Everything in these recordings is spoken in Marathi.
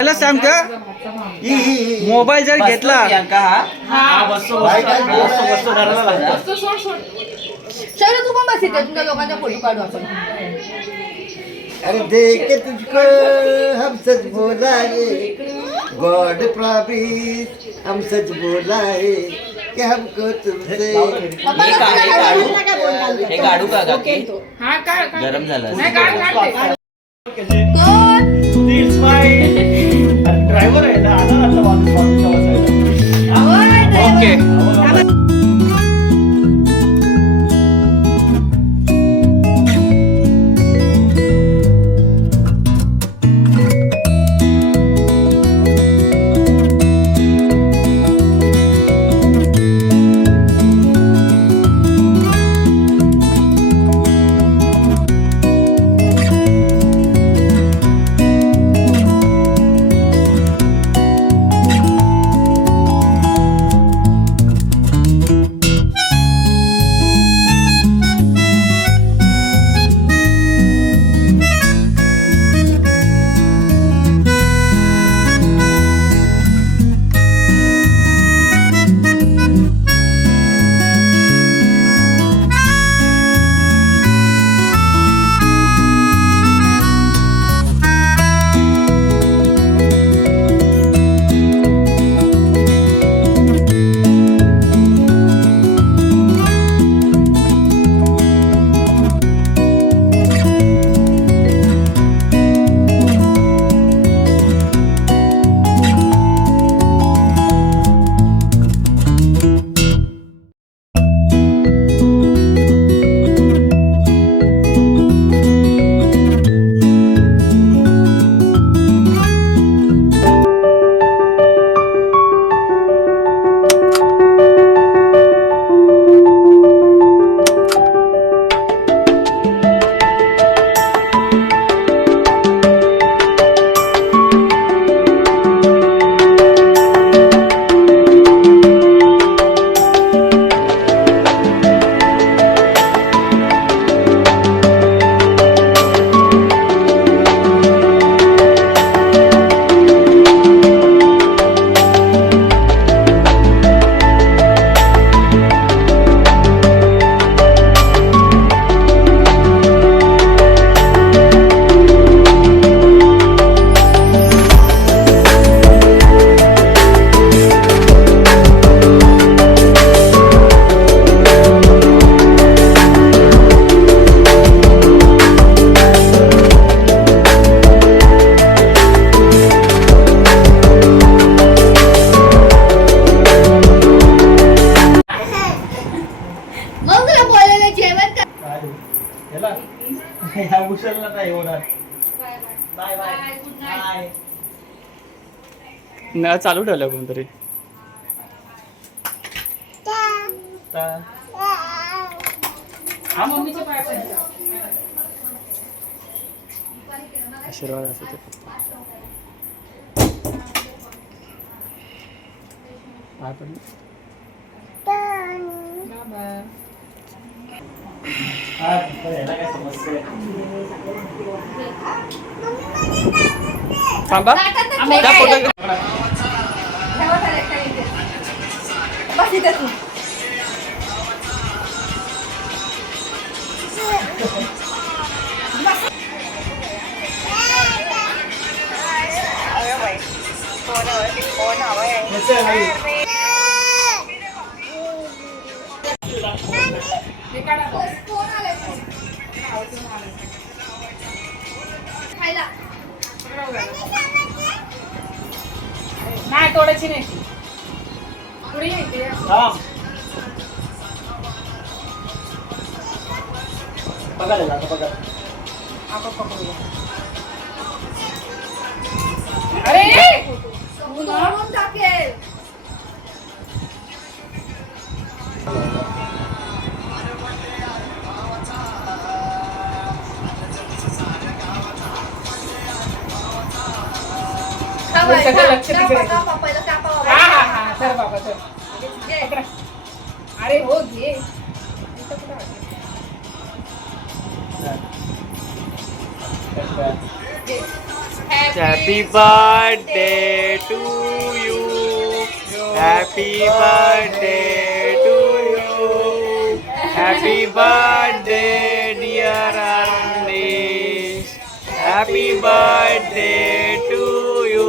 मला सांग का मोबाईल जर घेतला तू पण बस इथे तुमच्या लोकांचा फोटो काढू आपण. अरे देखे तुझको हम सच बोलाए गॉड प्रॉमिस हम सच बोलाए कि हमको तुमसे हे काढू का काकी? गरम झालं ड्रायव्हर आहे ना ओके. चालू ठेवलं कोणतरी. आशीर्वाद असं ते पाय पडले. थांबा बस इथे तू. नाही तोडायची नाही पुढे अरे टाकेल. लक्ष तिकडे. तर बाबा तर अरे हो घे. Happy birthday to you. Happy birthday to you. Happy birthday dear Arnish. Happy birthday to you.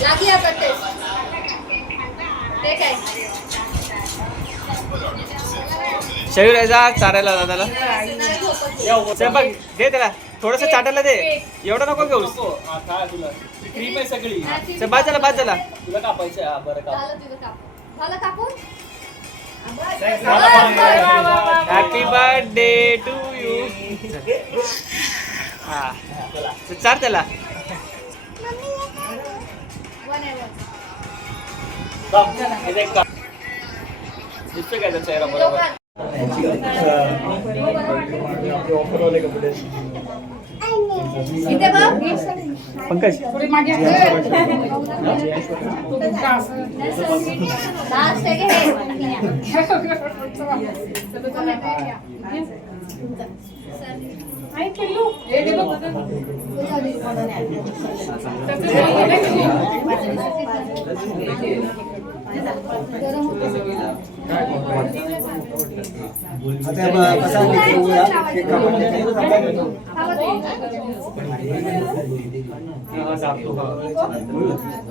लागी आता टेस्ट ते काय शरीर जा चारायला दादाला. चल बघ दे त्याला थोडस चाटायला दे. एवढं नको घेऊ. क्रीम आहे सगळी. चल बाद झाला बाद झाला. तुला कापायचं आहे? बरं काप. झालं कापून हॅपी बर्थडे टू यू. हा चार त्याला. दिसतो काय त्याचा चेहरा बरोबर. इथे बघ पंकज थोडी मागे लास्ट आहे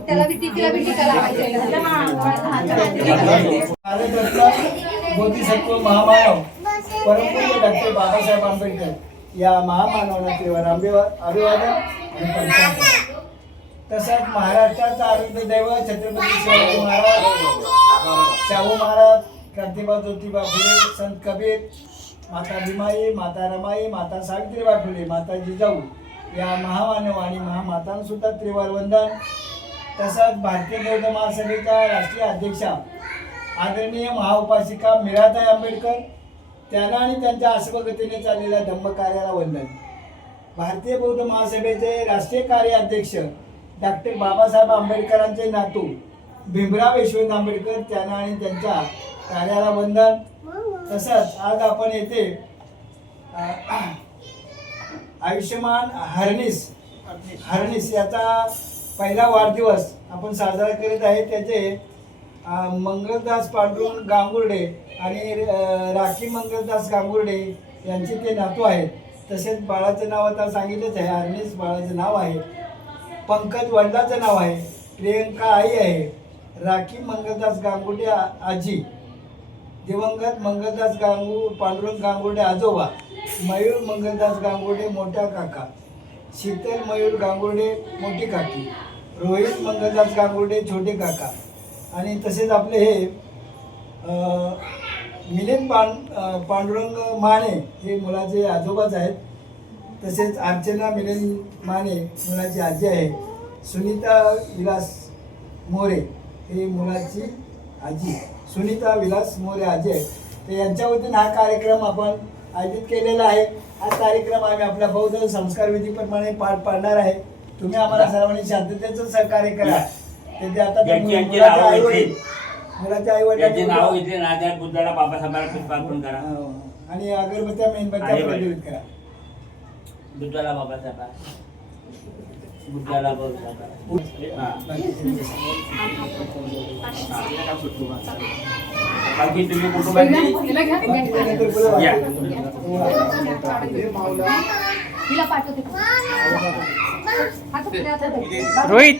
त्याला बी टिकीला बी टिका बोधिसत्व महामानव परमपूज्य डॉक्टर बाबासाहेब आंबेडकर या महामानवाला अभिवादन आणि पंचांग. तसंच महाराष्ट्राचा आराध्य दैवत छत्रपती शिवाजी महाराज, शाहू महाराज, क्रांतिबा ज्योतिबा फुले, संत कबीर, माता भीमाई, माता रमाई, माता सावित्रीबाई फुले, माता जिजाऊ या महामानव आणि महामातांसुद्धा त्रिवार वंदन. तसंच भारतीय बौद्ध महासभेच्या राष्ट्रीय अध्यक्षा आदरणीय महाउपासिका मीराताई आंबेडकर त्यांना आणि त्यांच्या आश्वगतीने चाललेल्या धम्म कार्याला वंदन. भारतीय बौद्ध महासभेचे राष्ट्रीय कार्याध्यक्ष डॉक्टर बाबासाहेब आंबेडकरांचे नातू भीमराव यशवंत आंबेडकर त्यांना आणि त्यांच्या कार्याला वंदन. तसंच आज आपण येथे आयुष्यमान हर्निस याचा पहिला वाढदिवस आपण साजरा करीत आहे. त्याचे मंगलदास पांडुरंग गांगुर्डे आणि राखी मंगलदास गांगुर्डे यांचे ते नातू आहेत. तसेच बाळाचं नाव आता सांगितलंच आहे. हर्निस बाळाचं नाव आहे. पंकज वडिलाचं नाव आहे. प्रियंका आई आहे. राखी मंगलदास गांगुर्डे आजी. दिवंगत मंगलदास पांडुरंग गांगुर्डे आजोबा. मयूर मंगलदास गांगुर्डे मोठा काका. शीतल मयूर गांगुर्डे मोठी काकी. रोहित मंगलदास गांगुर्डे छोटे काका. आणि तसेच आपले हे मिलिंद पांडुरंग माने हे मुलाचे आजोबाच आहेत. तसेच अर्चना मिलिंद माने मुलाची आजी आहे. सुनीता विलास मोरे हे मुलाची आजी. सुनीता विलास मोरे आजी आहे. तर यांच्या वतीने हा कार्यक्रम आपण आयोजित केलेला आहे. हा कार्यक्रम आम्ही आपल्या बौद्ध संस्कार विधीप्रमाणे पार पाडणार आहे. तुम्ही आम्हाला सर्वांनी शांततेचं सहकार्य करा. ते आता मुलाच्या आई वडिलांचे नाव इथे राजा बुद्धाला बाबासाहेबांना पुष्पार्पण करा आणि अगरबत्त्या मेणबत्त्या प्रज्वलित करा. बुद्धाला बाबासाहेब, बुद्धाला बाबासाहेब. बाकी तुम्ही कुटुंबाची तिला पाठवते. रोहित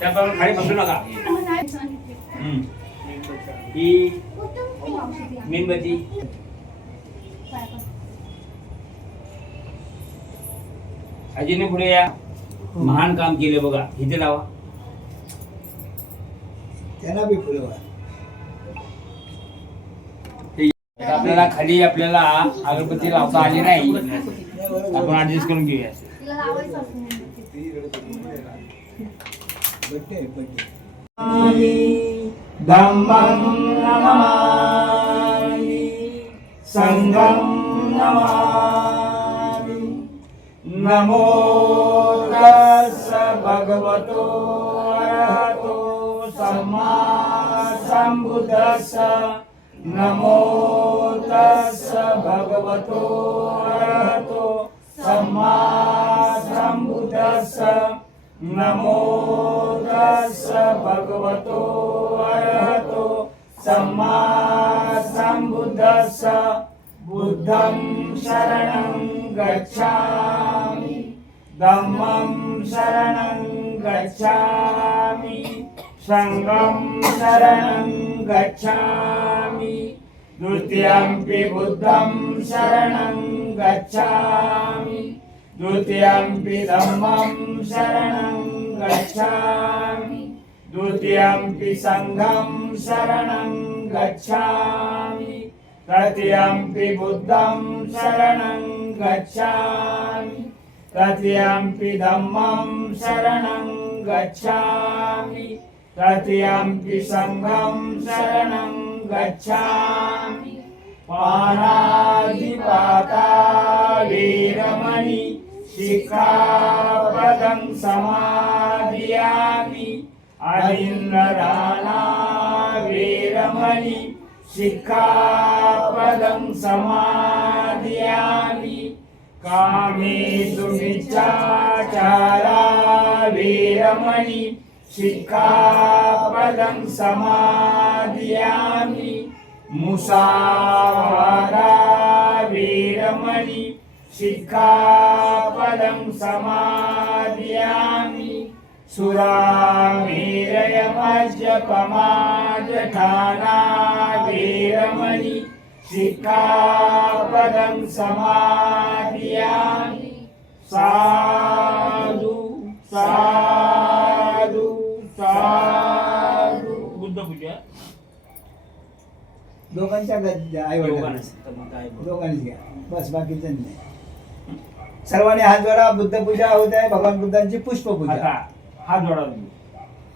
त्याप्रमाणे खाली बसू नका. ही मेणबत्ती आजीने पुढे या. महान काम केले बघा. इथे लावा. त्यांना बी फुलवा. आपल्याला खाली आपल्याला अगरबत्ती लावता आली नाही. आपण ऍडजस्ट करून घेऊया. तिला लावायचं असं. बड्डे धम्मं नमामि संघं नमामि। नमो तस्स भगवतो अरहतो सम्मा सम्बुद्धस्स। नमो तस्स भगवतो अरहतो सम्मा सम्बुद्धस्स। नमो तस्स भगवतो अरहतो सम्मा सम्बुद्धस्स। बुद्धं शरणं गच्छामि धम्मं शरणं गच्छामि संघं शरणं गच्छामि द्वितीयंपि बुद्धं शरणं गच्छामि द्वितीयंपि धम्मं शरणं गच्छामि द्वितीयंपि संघं शरणं गच्छामि तृतीयंपि बुद्धं शरणं गच्छामि तृतीयंपि धम्मं शरणं गच्छामि तृतीयंपि संघं शरणं गच्छामि। पाणातिपाता वीरमणि शिखापदं समादियामि। अनिन्द्रदाना वीरमणि शिखापदं समादियामि। कामेषु मिच्छाचारा वीरमणि शिखापदं समादियामि। मुसावादा वीरमणि शिखापदं समादियामि। सुरामेरयमज्जपमाजठाना वीरमणि शिखापदं समादियामि। साधु साधु साधु। बुद्ध पूजा दोघांच्या आई दोघांनी घ्या बस बाकीचं नाही. सर्वांनी हात जोडा. बुद्ध पूजा होत आहे. भगवान बुद्धांची पुष्पपूजा. आता हात जोडा तुम्ही.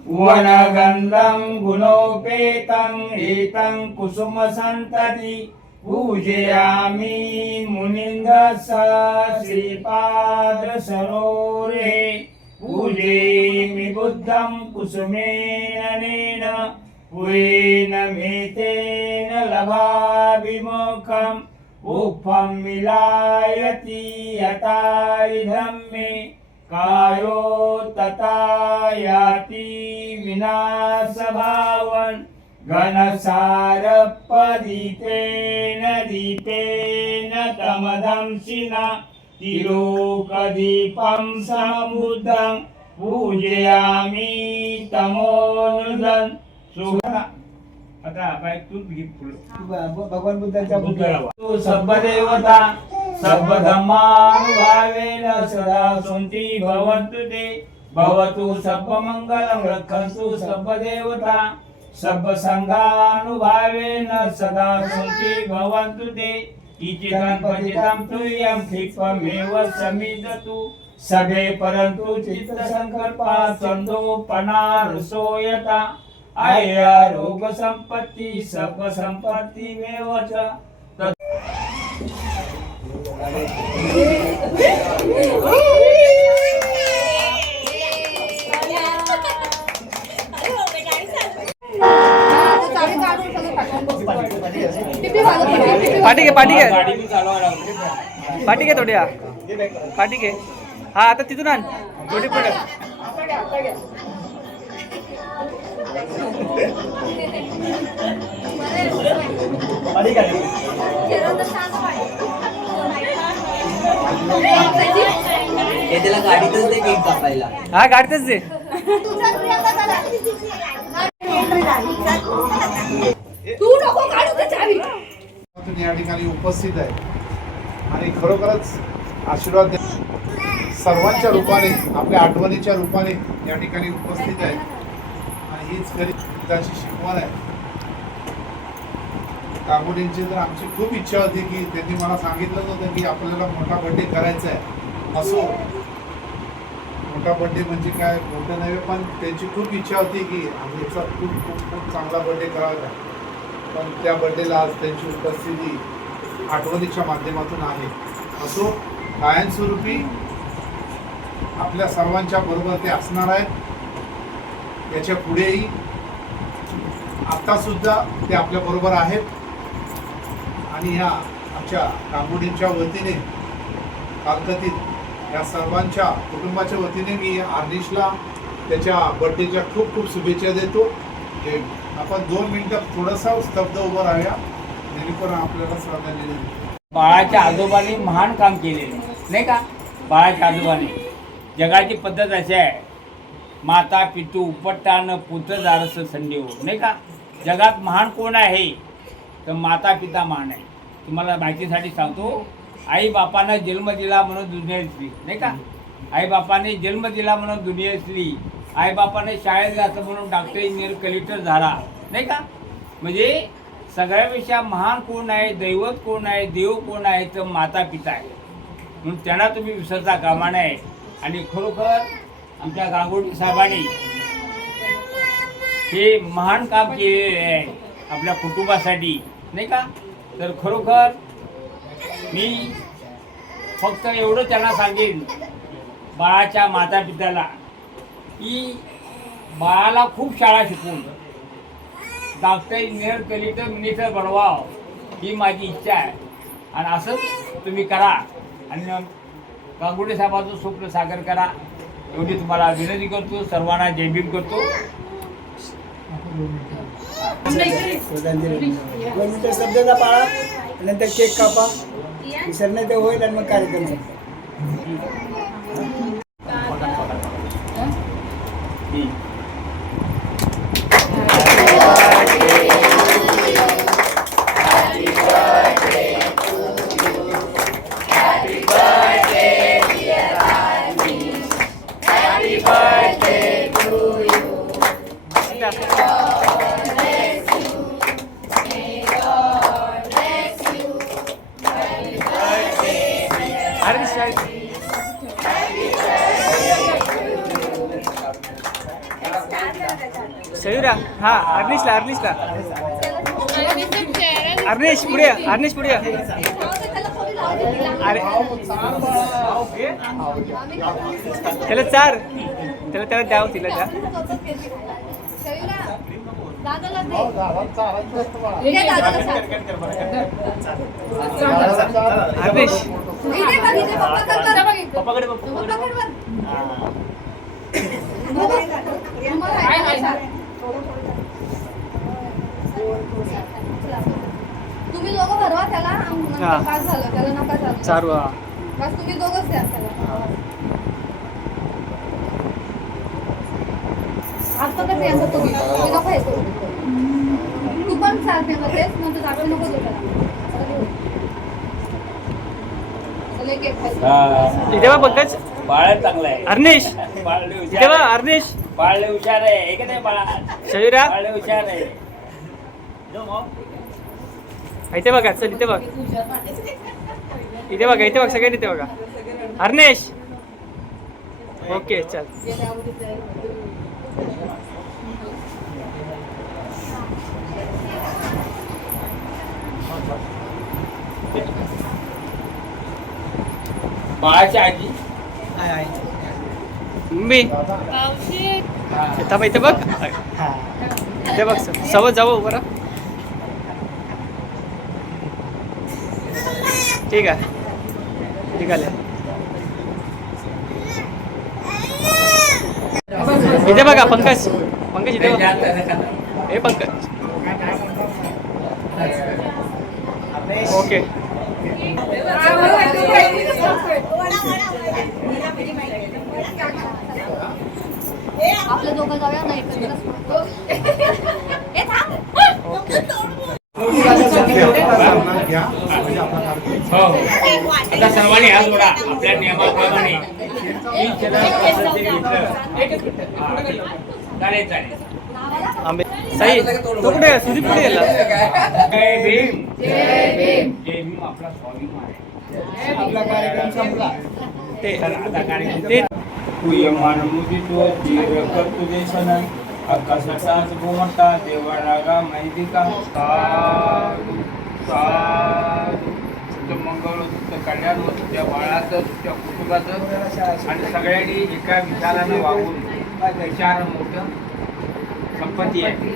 वनगंधं गुणोपेतं एतं कुसुमसन्तति पूजयामि मुनीन्द्रस्स श्रीपादसरोरे। पूजयामि बुद्धं कुसुमेन नेन पुयेन मेतेन लभाभिमुखम् उक्फं मिलायति यतारिधं मे कायो तथा याति विनाशभावन् घनसारपदितेन दीपेन तमदंशिना तिलोकदीपं समुद्धं पूजयामि तमोनुदन्। आता बाय तू घे फुलं. भगवान बुद्धांच्या बुद्धाला. तू सर्वदेवता सर्वधर्मानुभावेन सदा सन्ति भवन्तु ते। भवतु सर्वमङ्गलं रक्षन्तु सर्वदेवता सर्वसङ्घानुभावेन सदा सन्ति भवन्तु ते। इचितं पतितं तुयं क्षिप्तमेव समिदतु सभे परन्तु चित्तसङ्कल्पा छन्दोपनारसो यथा आरोग्य संपत्ति सर्व संपत्ति मेव च। पाठी घे पाठी घे गाडी बी चालवा लागली. पाठी घे थोडी. हा पाठी घे. हा आता तिथून आण थोडी पुढे. त्याला गाडीतच दे केक कापायला. हा गाडीतच दे. तू नको काढू ते चावी. या ठिकाणी उपस्थित आहे आणि खरोखरच आशीर्वाद सर्वांच्या रूपाने आपल्या आठवणीच्या रूपाने या ठिकाणी उपस्थित आहे आणि हीच खरी त्याची शिकवण आहे. कागोडींची तर आमची खूप इच्छा होती की त्यांनी मला सांगितलं होतं की आपल्याला मोठा बर्थडे करायचा आहे. असो मोठा बर्थडे म्हणजे काय मोठं नाही, पण त्यांची खूप इच्छा होती की आमचा खूप खूप खूप चांगला बर्थडे करावा. पण त्या बर्थडेला आज त्यांची उपस्थिती आठवणीच्या माध्यमातून आहे. असो, कायमस्वरूपी आपल्या सर्वांच्या बरोबर ते असणार आहे. याच्या पुढेही आता सुद्धा ते आपल्या बरोबर आहेत. आणि ह्या आमच्या कांबोडीच्या वतीने कालकतीत या सर्वांच्या कुटुंबाच्या वतीने मी आर्निशला त्याच्या बर्थडेच्या खूप खूप शुभेच्छा देतो. आपण 2 मिनिटं थोडंसं स्तब्ध उभं राहूया, जेणेकरून आपल्याला श्रद्धांजली देतो. बाळाच्या आजोबांनी महान काम केलेलं नाही का. बाळाच्या आजोबांनी जगाची पद्धत अशी आहे, माता पितू उपट्टान पुत्र दारस संदेव नाही का. जगात महान कोण आहे तर माता पिता महान आहे. तुम्हाला माहितीसाठी सांगतो, आई बापानं जन्म दिला म्हणून दुनियेतली नाही का. आई बापाने जन्म दिला म्हणून दुनियेतली. आई बापाने शाळेत जातं म्हणून डॉक्टर इंजिनियर कलेक्टर झाला नाही का. म्हणजे सगळ्यापेक्षा महान कोण आहे, दैवत कोण आहे, देव कोण आहे तर माता पिता आहे. म्हणून त्यांना तुम्ही विसरता कामा नये. आणि खरोखर आमच्या गांगोटी साहेबांनी हे महान काम केलेले आहे आपल्या कुटुंबासाठी नाही का. तर खरोखर मी फक्त एवढं त्यांना सांगेन बाळाच्या माता पित्याला की बाळाला खूप शाळा शिकवून डॉक्टर इंजिनियर कलेक्टर मिनिस्टर बनवावं ही माझी इच्छा आहे. आणि असंच तुम्ही करा आणि गांगुडे साहेबांचं स्वप्न साकार करा एवढी तुम्हाला विनंती करतो. सर्वांना जय भीम करतो. श्रद्धांजली 2 मिनिटं शब्दाचा पाळा, नंतर केक कापा, विसरणे ते होईल आणि मग कार्यक्रम संपला. शयूरा हा अर्निशला अर्निश पुढे अर्निश पुढे. अरे त्याला चार त्याला द्यावं तिला द्या. अर्निश पप्पाकडे तुम्ही दोघं भरवा त्याला. पास झालं त्याला नका चालू. चारू बस तुम्ही दोघंच द्या त्याला. आता तर प्रियांका तुम्ही नको हे करू. तू पण चाल प्रियांका तेच म्हणतो जागा नको देऊ त्याला. इथे बा पंकज बाळ चांगला आहे. अर्निश बाळ इथे बा अर्निश बाळ हुशार आहे. हे का नाही बाळा शयूरा बाळ हुशार आहे. इथे बघा चल इथे बघ इथे बघ सगळ्यांनी इथे बघा. अर्नेश ओके चल. बाळाची आजी मम्मी इथे बघ इथे बघ सवय जाऊ बरं. ठीक आहे निघाले. इथे बघा पंकज इथे बघा. हे पंकज ओके. आपल्या दोघं जाऊया नाही आता सर्वांनी हात जोडा आपल्या नियमाप्रमाणे. चालेल चालेल. साई तो कुठे सुदीप कुठे गेला. जय भीम जय भीम. आपला स्वाभिमान आहे. आपला कार्यक्रम संपला. ते आता कार्यक्रम ते तुयमान मुदितो तीर तुझे सन आकाशाचाच घुमटा देवा रागा मैदिका साधू साधू तुझं मंगळ तुझं कल्याण हो, तुझ्या बाळाचं तुझ्या कुटुंबाचं आणि सगळ्यांनी एका विचारानं वागून विचार मोठं संपत्ती आहे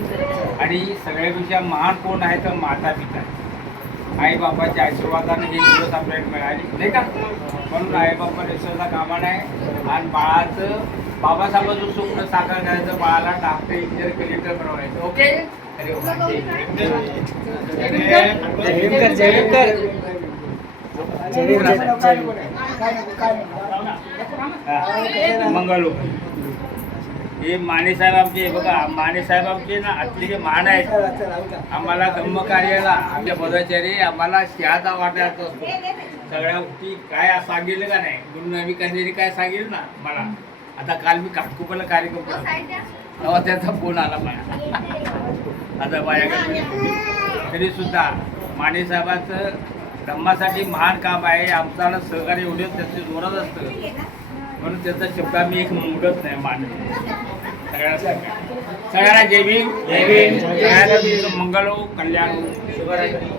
आणि सगळ्यापेक्षा महान कोण आहे तर माता पिता आई बापाच्या आशीर्वादाने हे दिवस आपल्याला मिळाली नाही का म्हणून आई बापा रेशोचा कामा नाही आणि बाळाचं बाबासाहेबांचं स्वप्न साकार करायचं बाळाला डॉक्टर इंजिनियर कलेक्टर बनवायचं ओके अरे वा. जय भीम कर जय भीम कर जय भीम जय भीम. हा, मंगळ लोक हे माने साहेब आमचे हे बघा माने साहेब आमचे ना आतले जे मान आहेत आम्हाला धम्म कार्याला आमच्या पदाचारी आम्हाला शहादा वाटायचा असतो सगळ्या गोष्टी काय सांगितलं का नाही म्हणून आम्ही कधीतरी काय सांगितलं ना मला आता काल मी काटकुपला कार्यक्रम केला तेव्हा त्याचा फोन आला मला आता माझ्याकडे तरी सुद्धा माने साहेबांचं धम्मासाठी महान काम आहे आमच्याला सहकार्य एवढं त्याचे जोरात असतं म्हणून त्याचा शब्द आम्ही एक मोडत नाही मानत सगळ्यांना जय भीम सगळ्यांना मंगल हो कल्याण हो शुभरात्री.